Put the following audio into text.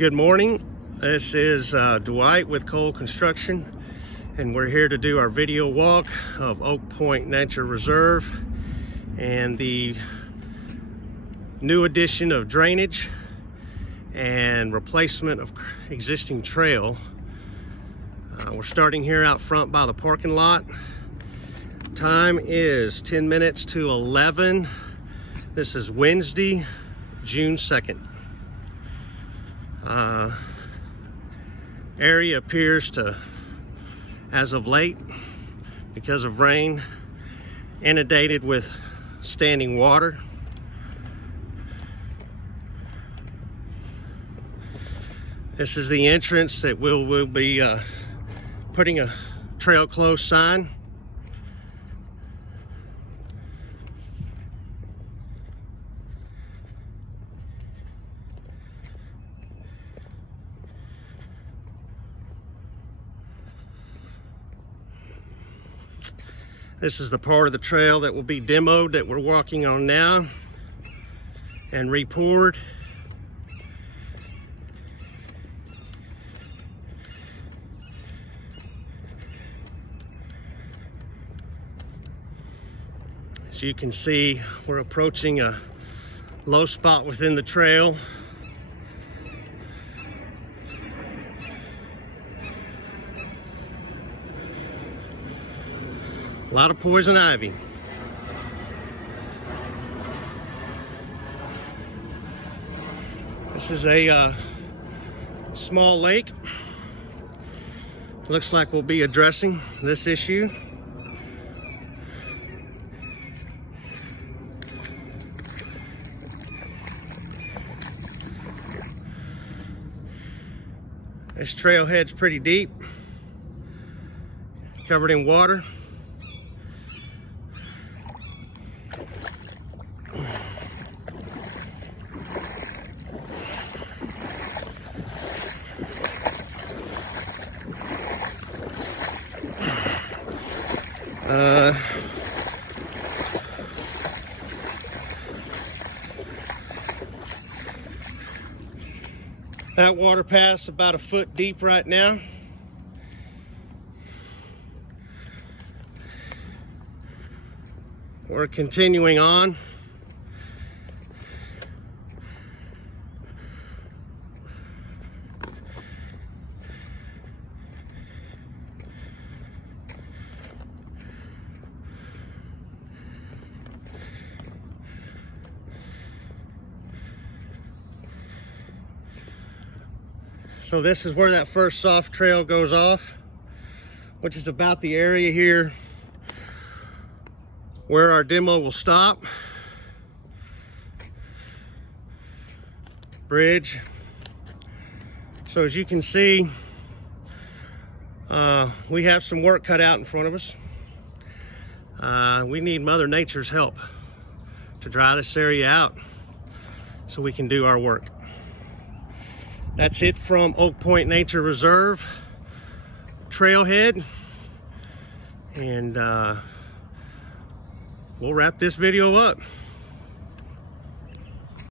Good morning. This is Dwight with Cole Construction, and we're here to do our video walk of Oakpoint Nature Reserve and the new addition of drainage and replacement of existing trail. We're starting here out front by the parking lot. Time is 10 minutes to 11. This is Wednesday, June 2nd. Area appears to, as of late, because of rain, inundated with standing water. This is the entrance that we'll be putting a trail close sign. This is the part of the trail that will be demoed that we're walking on now and re-poured. As you can see, we're approaching a low spot within the trail. A lot of poison ivy. This is a small lake. Looks like we'll be addressing this issue. This trailhead's pretty deep, covered in water. That water pass about a foot deep right now. We're continuing on. So this is where that first soft trail goes off, which is about the area here where our demo will stop. Bridge. So as you can see, we have some work cut out in front of us. We need Mother Nature's help to dry this area out so we can do our work. That's it from Oakpoint Nature Reserve trailhead, and we'll wrap this video up.